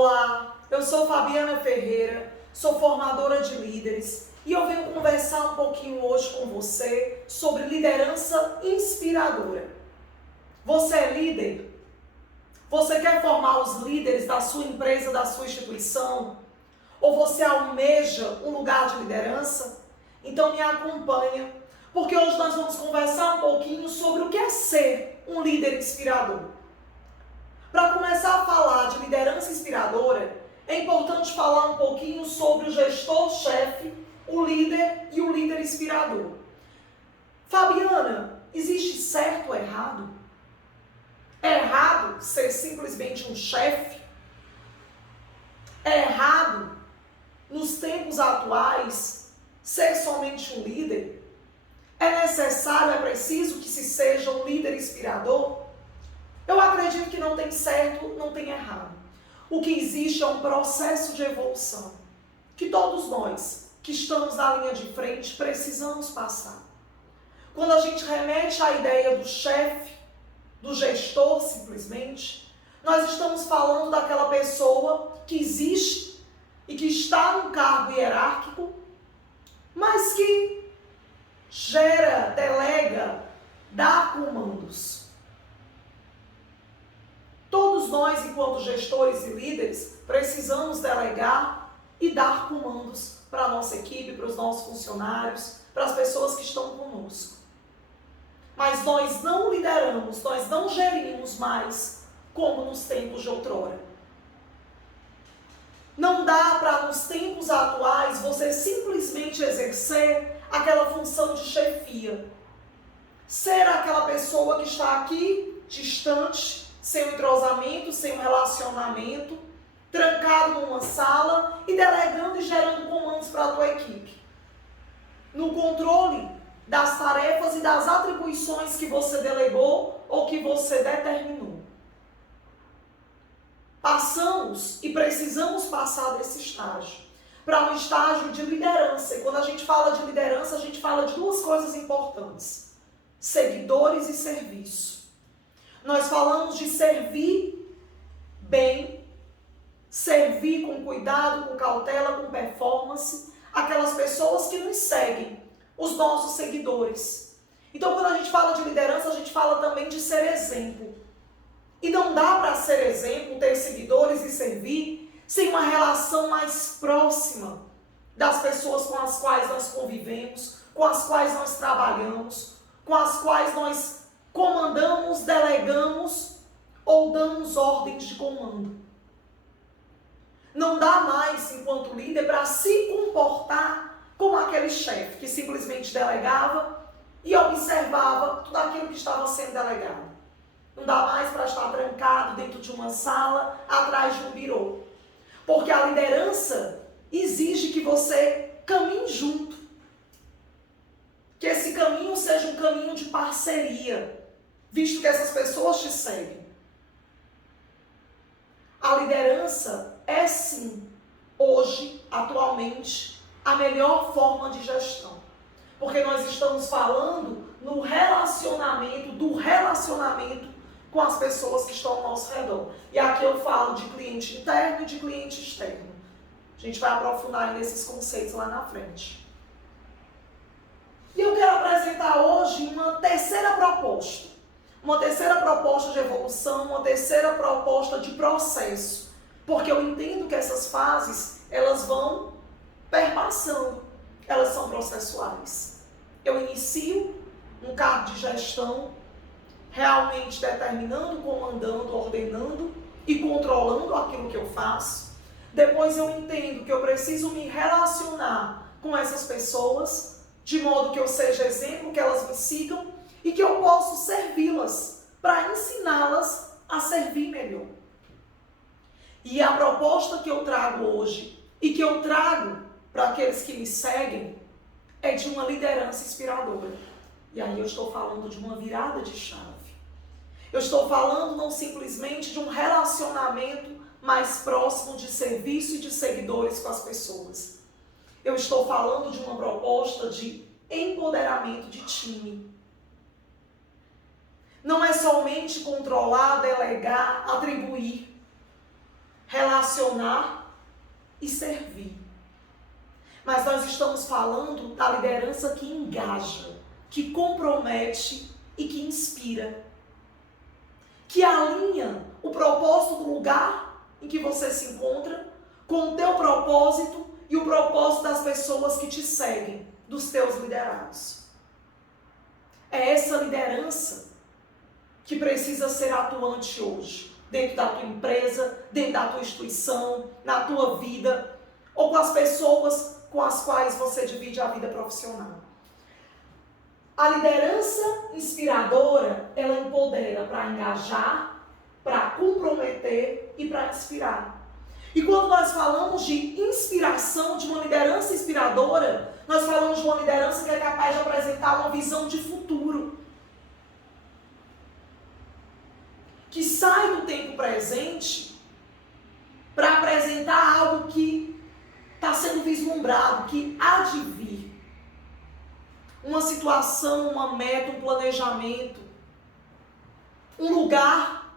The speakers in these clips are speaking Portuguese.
Olá, eu sou Fabiana Ferreira, sou formadora de líderes e eu venho conversar um pouquinho hoje com você sobre liderança inspiradora. Você é líder? Você quer formar os líderes da sua empresa, da sua instituição? Ou você almeja um lugar de liderança? Então me acompanha, porque hoje nós vamos conversar um pouquinho sobre o que é ser um líder inspirador. Para começar a falar de liderança inspiradora, é importante falar um pouquinho sobre o gestor-chefe, o líder e o líder inspirador. Fabiana, existe certo ou errado? É errado ser simplesmente um chefe? É errado, nos tempos atuais, ser somente um líder? É necessário, é preciso que se seja um líder inspirador? Eu acredito que não tem certo, não tem errado. O que existe é um processo de evolução que todos nós que estamos na linha de frente precisamos passar. Quando a gente remete à ideia do chefe, do gestor simplesmente, nós estamos falando daquela pessoa que existe e que está num cargo hierárquico, mas que gera, delega, dá comandos. Todos nós, enquanto gestores e líderes, precisamos delegar e dar comandos para a nossa equipe, para os nossos funcionários, para as pessoas que estão conosco. Mas nós não lideramos, nós não gerimos mais como nos tempos de outrora. Não dá para, nos tempos atuais, você simplesmente exercer aquela função de chefia. Ser aquela pessoa que está aqui, distante, sem um entrosamento, sem um relacionamento, trancado numa sala e delegando e gerando comandos para a tua equipe. No controle das tarefas e das atribuições que você delegou ou que você determinou. Passamos e precisamos passar desse estágio para um estágio de liderança. E quando a gente fala de liderança, a gente fala de duas coisas importantes: seguidores e serviço. Nós falamos de servir bem, servir com cuidado, com cautela, com performance, aquelas pessoas que nos seguem, os nossos seguidores. Então, quando a gente fala de liderança, a gente fala também de ser exemplo. E não dá para ser exemplo, ter seguidores e servir, sem uma relação mais próxima das pessoas com as quais nós convivemos, com as quais nós trabalhamos, com as quais nós comandamos, delegamos ou damos ordens de comando. Não dá mais, enquanto líder, para se comportar como aquele chefe que simplesmente delegava e observava tudo aquilo que estava sendo delegado. Não dá mais para estar trancado dentro de uma sala, atrás de um birô. Porque a liderança exige que você caminhe junto. Que esse caminho seja um caminho de parceria, visto que essas pessoas te seguem. A liderança é sim, hoje, atualmente, a melhor forma de gestão. Porque nós estamos falando no relacionamento, do relacionamento com as pessoas que estão ao nosso redor. E aqui eu falo de cliente interno e de cliente externo. A gente vai aprofundar nesses conceitos lá na frente. E eu quero apresentar hoje uma terceira proposta. Uma terceira proposta de evolução, uma terceira proposta de processo. Porque eu entendo que essas fases, elas vão perpassando. Elas são processuais. Eu inicio um cargo de gestão, realmente determinando, comandando, ordenando e controlando aquilo que eu faço. Depois eu entendo que eu preciso me relacionar com essas pessoas, de modo que eu seja exemplo, que elas me sigam e que eu possa servi-las para ensiná-las a servir melhor. E a proposta que eu trago hoje e que eu trago para aqueles que me seguem é de uma liderança inspiradora. E aí eu estou falando de uma virada de chave. Eu estou falando não simplesmente de um relacionamento mais próximo de serviço e de seguidores com as pessoas. Eu estou falando de uma proposta de empoderamento de time. Não é somente controlar, delegar, atribuir. relacionar e servir. Mas nós estamos falando da liderança que engaja, que compromete e que inspira. Que alinha o propósito do lugar em que você se encontra com o teu propósito e o propósito das pessoas que te seguem, dos teus liderados. É essa liderança que precisa ser atuante hoje, dentro da tua empresa, dentro da tua instituição, na tua vida, ou com as pessoas com as quais você divide a vida profissional. A liderança inspiradora, ela empodera para engajar, para comprometer e para inspirar. E quando nós falamos de inspiração, de uma liderança inspiradora, nós falamos de uma liderança que é capaz de apresentar uma visão de futuro. Que sai do tempo presente para apresentar algo que está sendo vislumbrado, que há de vir. Uma situação, uma meta, um planejamento, um lugar,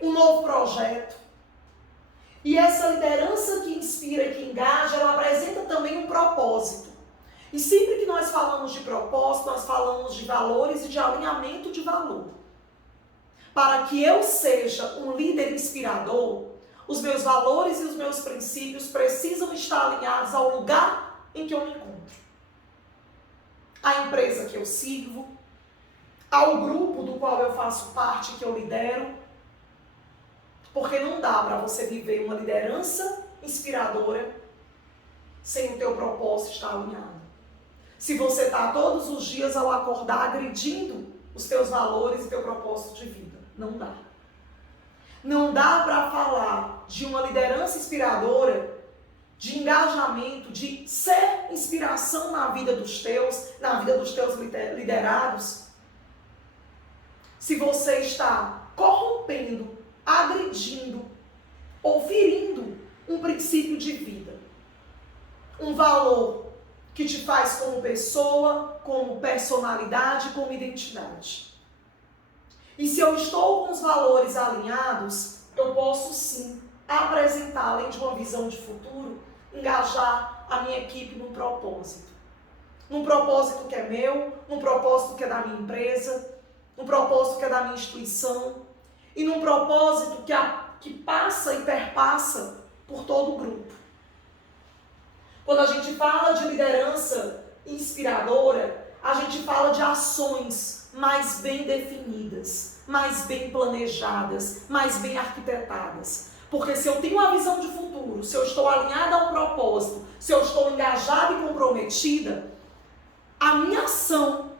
um novo projeto. E essa liderança que inspira e que engaja, ela apresenta também um propósito. E sempre que nós falamos de propósito, nós falamos de valores e de alinhamento de valor. Para que eu seja um líder inspirador, os meus valores e os meus princípios precisam estar alinhados ao lugar em que eu me encontro. À empresa que eu sirvo, ao grupo do qual eu faço parte, que eu lidero. Porque não dá para você viver uma liderança inspiradora sem o teu propósito estar alinhado. Se você está todos os dias ao acordar agredindo os teus valores e teu propósito de vida, não dá. Não dá para falar de uma liderança inspiradora, de engajamento, de ser inspiração na vida dos teus liderados, se você está corrompendo, agredindo ou ferindo um princípio de vida, um valor que te faz como pessoa, como personalidade, como identidade. E se eu estou com os valores alinhados, eu posso sim apresentar, além de uma visão de futuro, engajar a minha equipe num propósito. Num propósito que é meu, num propósito que é da minha empresa, num propósito que é da minha instituição, e num propósito que passa e perpassa por todo o grupo. Quando a gente fala de liderança inspiradora, a gente fala de ações mais bem definidas, mais bem planejadas, mais bem arquitetadas. Porque se eu tenho uma visão de futuro, se eu estou alinhada a um propósito, se eu estou engajada e comprometida, a minha ação,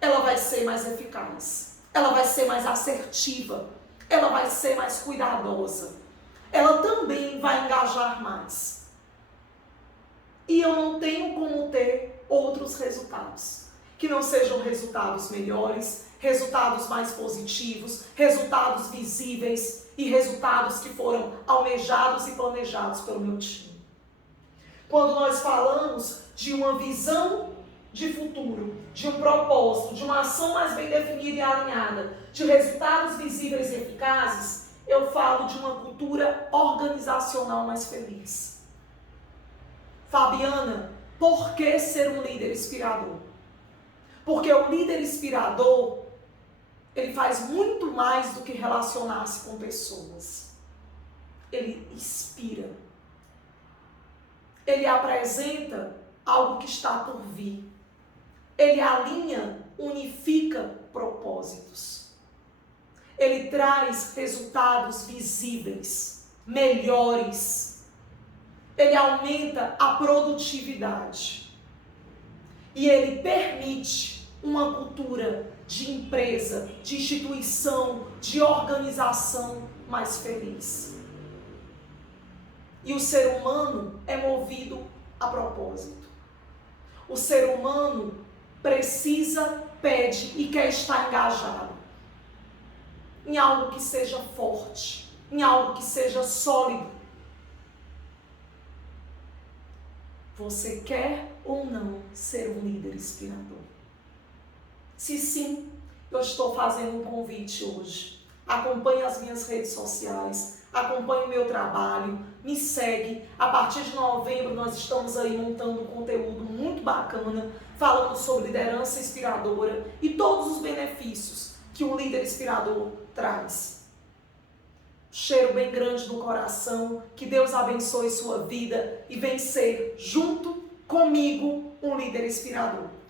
ela vai ser mais eficaz, ela vai ser mais assertiva, ela vai ser mais cuidadosa, ela também vai engajar mais. E eu não tenho como ter outros resultados, que não sejam resultados melhores, resultados mais positivos, resultados visíveis e resultados que foram almejados e planejados pelo meu time. Quando nós falamos de uma visão de futuro, de um propósito, de uma ação mais bem definida e alinhada, de resultados visíveis e eficazes, eu falo de uma cultura organizacional mais feliz. Fabiana, por que ser um líder inspirador? Porque o líder inspirador, ele faz muito mais do que relacionar-se com pessoas. Ele inspira. Ele apresenta algo que está por vir. Ele alinha, unifica propósitos. Ele traz resultados visíveis, melhores. Ele aumenta a produtividade. E ele permite uma cultura de empresa, de instituição, de organização mais feliz. E o ser humano é movido a propósito. O ser humano precisa, pede e quer estar engajado em algo que seja forte, em algo que seja sólido. Você quer ou não ser um líder inspirador? Se sim, eu estou fazendo um convite hoje. Acompanhe as minhas redes sociais, acompanhe o meu trabalho, me segue. A partir de novembro nós estamos aí montando um conteúdo muito bacana, falando sobre liderança inspiradora e todos os benefícios que um líder inspirador traz. Cheiro bem grande no coração, que Deus abençoe sua vida e vencer junto comigo um líder inspirador.